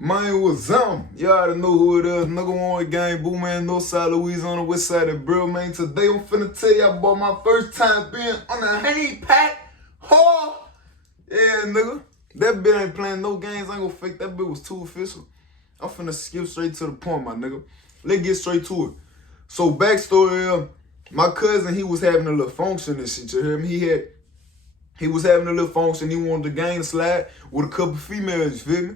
Mine was Zam. You already know who it is. Nigga One Gang, Boo Man, Northside Louisiana, West Side of Brill, man. Today I'm finna tell y'all about my first time being on a honey pack. Oh, yeah, nigga. That bit ain't playing no games. I ain't gonna fake. That bit was too official. I'm finna skip straight to the point, my nigga. Let's get straight to it. So, backstory, my cousin, he was having a little function and shit, you hear me? He was having a little function. He wanted the gang to slide with a couple females, you feel me?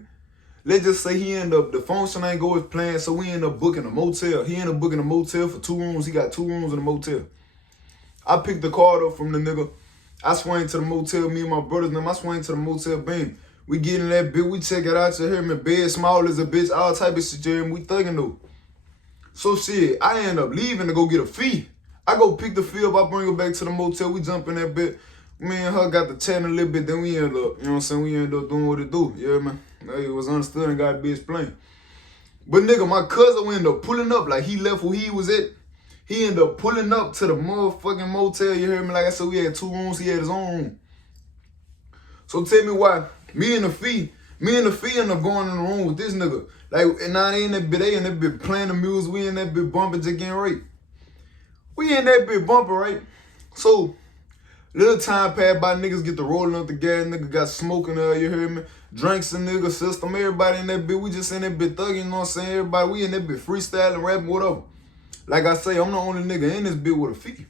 Let's just say the function ain't go as planned, so we end up booking a motel. He ended up booking a motel for 2 rooms. He got 2 rooms in the motel. I picked the card up from the nigga. I swing to the motel, me and my brothers and them. I swing to the motel, bang. We get in that bit, we check it out, you hear me? Bed small as a bitch, all type of shit, you hear me? We thugging though. So shit, I end up leaving to go get a fee. I go pick the fee up, I bring her back to the motel, we jump in that bit. Me and her got to chatting a little bit, then we end up, you know what I'm saying? We end up doing what it do, you hear me? It was understood and got to be explained. But nigga, my cousin ended up pulling up, like he left where he was at. He ended up pulling up to the motherfucking motel, you hear me? Like I said, we had 2 rooms, he had his own room. So tell me why me and the fee end up going in the room with this nigga. Like, and now they in that bit playing the music, we in that bit bumping, just getting raped. We in that bit bumping, right? So, little time passed by, niggas get to rolling up the gas, nigga got smoking, you hear me? Drinks in nigga system, everybody in that bit, we just in that bit thugging, you know what I'm saying? Everybody, we in that bit freestyling, rapping, whatever. Like I say, I'm the only nigga in this bit with a fee,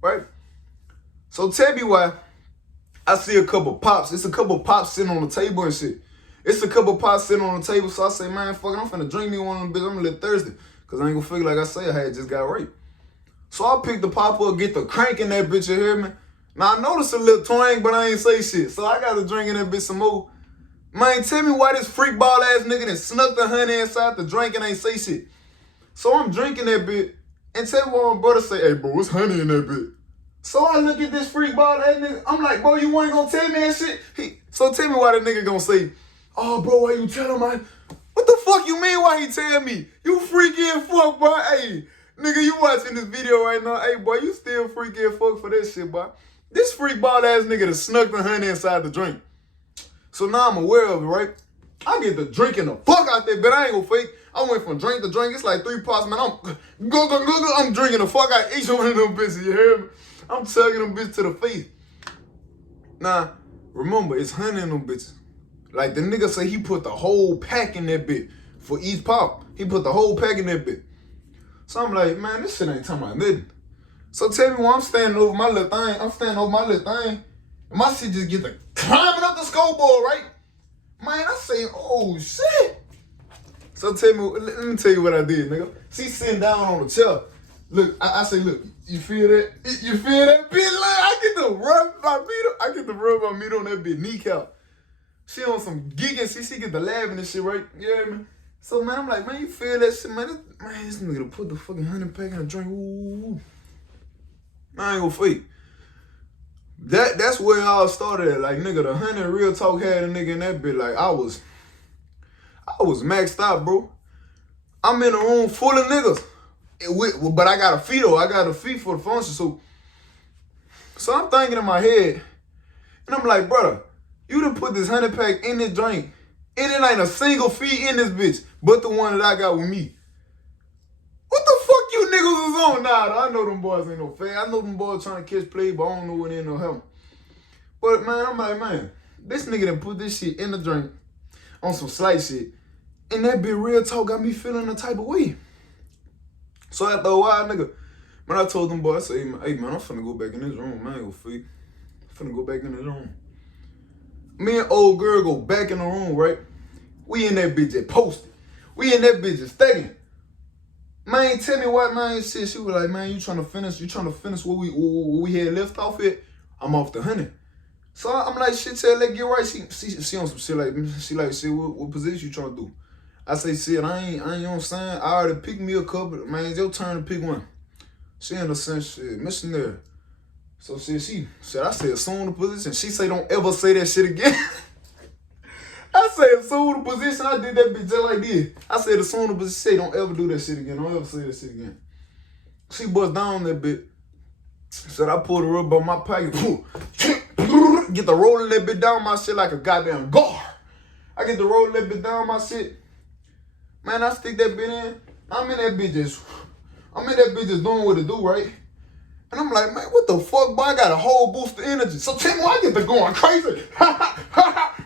right? So tell me why I see a couple pops. It's a couple pops sitting on the table and shit. It's a couple pops sitting on the table, so I say, man, fuck it, I'm finna drink me one of them bitches, I'm a little thirsty. Cause I ain't gonna figure, like I say, I had just got raped. So I pick the pop up, get the crank in that bitch, you hear me? Now I noticed a little twang, but I ain't say shit. So I got to drink in that bitch some more. Man, tell me why this freak ball ass nigga that snuck the honey inside the drink and ain't say shit. So I'm drinking that bit, and tell me what my brother say, hey bro, what's honey in that bit? So I look at this freak ball ass nigga, I'm like, bro, you ain't gonna tell me that shit? So tell me why the nigga gonna say, oh bro, why you tell him, man? What the fuck you mean why he tell me? You freaky as fuck, boy. Hey, nigga, you watching this video right now. Hey, boy, you still freaky as fuck for that shit, boy. This freak ball ass nigga that snuck the honey inside the drink. So now I'm aware of it, right? I get to drinking the fuck out there, but I ain't gonna fake. I went from drink to drink. It's like 3 pots, man. I'm drinking the fuck out each one of them bitches, you hear me? I'm tugging them bitches to the face. Now, remember, it's honey in them bitches. Like the nigga say he put the whole pack in that bit for each pop. He put the whole pack in that bit. So I'm like, man, this shit ain't talking about nothing. So tell me why I'm standing over my little thing. And my shit just get to climbing up the scoreboard, right? Man, I say, oh shit. So tell me, let me tell you what I did, nigga. She sitting down on the chair. Look, I say, look, you feel that? You feel that bitch? Like, I get to rub my meat on that bitch kneecap. She on some geeking, she get the laughing and shit, right? You hear me? So man, I'm like, man, you feel that shit, man? This nigga to put the fucking honey pack in a drink. Ooh. I ain't gonna fake. That's where it all started at. Like, nigga, the honey real talk had a nigga in that bit. Like, I was maxed out, bro. I'm in a room full of niggas. But I got a fee though. I got a fee for the function. So I'm thinking in my head, and I'm like, brother, you done put this honey pack in this drink, and it ain't a single fee in this bitch, but the one that I got with me. What the fuck you niggas is on? Nah, I know them boys ain't no fake. I know them boys trying to catch play, but I don't know what ain't no help. But man, I'm like, man, this nigga done put this shit in the drink on some slight shit, and that bit real talk got me feeling the type of way. So after a while, nigga, when I told them boys, I said, hey man, I'm finna go back in this room, man. I ain't gonna fake. I'm finna go back in this room. Me and old girl go back in the room, right? We in that bitch at posted. We in that bitch at staying. Man, tell me what, man, shit. She was like, man, you trying to finish what we had left off at? I'm off the honey. So I'm like, shit, tell let's get right. She on some shit like, shit, what position you trying to do? I say, shit, I ain't, you know what I'm saying? I already picked me a couple, man, it's your turn to pick one. She in the sense, shit, missionary. So she said, I said, assume the position. She say, don't ever say that shit again. I said, assume the position. I did that bitch just like this. I said, assume the position. She say, don't ever do that shit again. Don't ever say that shit again. She bust down that bit. Said, I pulled her up on my pocket. Get the rolling that bit down my shit like a goddamn guard. I get the rolling that bit down my shit. Man, I stick that bitch in. I'm in that bitch just doing what it do, right? And I'm like, man, what the fuck, boy? I got a whole boost of energy. So tell me, I get to going crazy.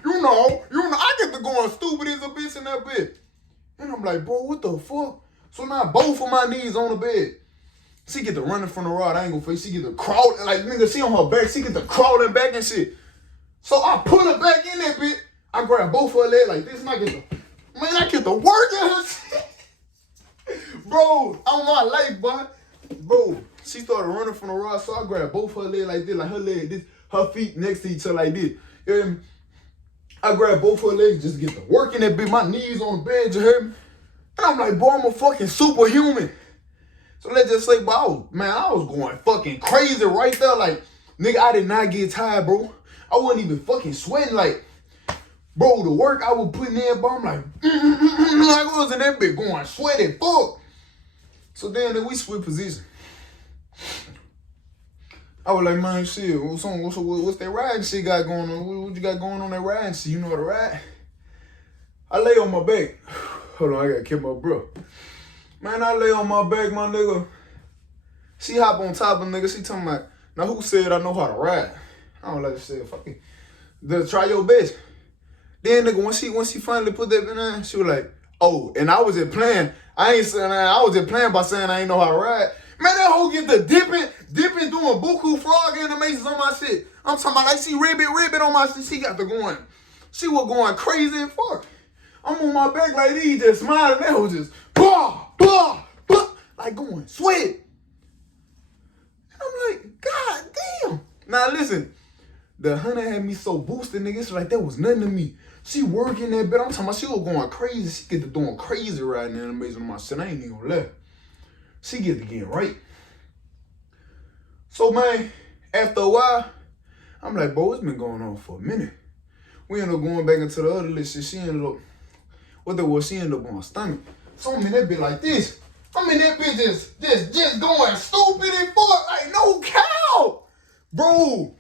you know, I get to going stupid as a bitch in that bitch. And I'm like, bro, what the fuck? So now both of my knees on the bed. She get to running from the rod. I ain't gonna face. She get to crawling, like, nigga, she on her back. She get to crawling back and shit. So I put her back in that bitch. I grab both of her legs like this, and I get the work in her shit. Bro, on my life, boy. Bro, she started running from the rod, so I grabbed both her legs like this, like her leg, this, her feet next to each other like this. You hear me? I grabbed both her legs, just get to work in that bitch. My knees on the bed, you heard me? And I'm like, boy, I'm a fucking superhuman. So let's just say, bro, I was going fucking crazy right there. Like, nigga, I did not get tired, bro. I wasn't even fucking sweating. Like, bro, the work I was putting in, bro, I'm like, like I was in that bitch going sweaty, fuck. So then we switch position. I was like, man, shit, what's that riding shit got going on? What you got going on that riding shit? You know how to ride? I lay on my back. Hold on, I gotta keep my breath. Man, I lay on my back, my nigga. She hop on top of nigga. She talking about, now who said I know how to ride? I don't like to say, fuck it. Try your best. Then nigga, when she finally put that in there, she was like, oh, and I was just playing. I was just playing by saying I ain't know how to ride. Man, that hoe get the dipping, doing buku frog animations on my shit. I'm talking about like she ribbit on my shit. She got the going. She was going crazy as fuck. I'm on my back like these, just smiling. That was just like going sweat. And I'm like, God damn. Now listen, the hunter had me so boosted, nigga. It's like that was nothing to me. She working that bit. I'm talking about she was going crazy. She get to doing crazy riding animation on my shit. I ain't even gonna lie. She get to getting right. So man, after a while, I'm like, bro, it's been going on for a minute. We ended up going back into the other list. She ended up, she ended up on her stomach. So I'm in that bitch like this. I'm in that bitch just going stupid and fuck, like no cow. Bro,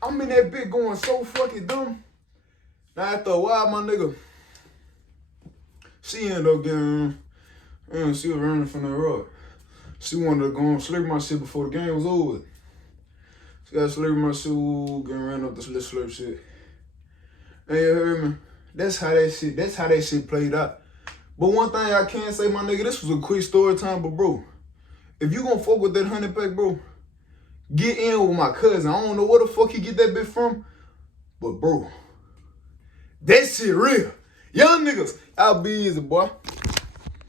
I'm in that bitch going so fucking dumb. Now after a while, my nigga, she ended up getting, she was running from the rod. She wanted to go and slurp my shit before the game was over. She got slurp my shit, getting ran up this little slurp shit. And you heard me? That's how that shit played out. But one thing I can say, my nigga, this was a quick story time, but bro, if you gonna fuck with that 100-pack, bro, get in with my cousin. I don't know where the fuck he get that bitch from, but bro, that shit real. Young niggas, I'll be easy, boy.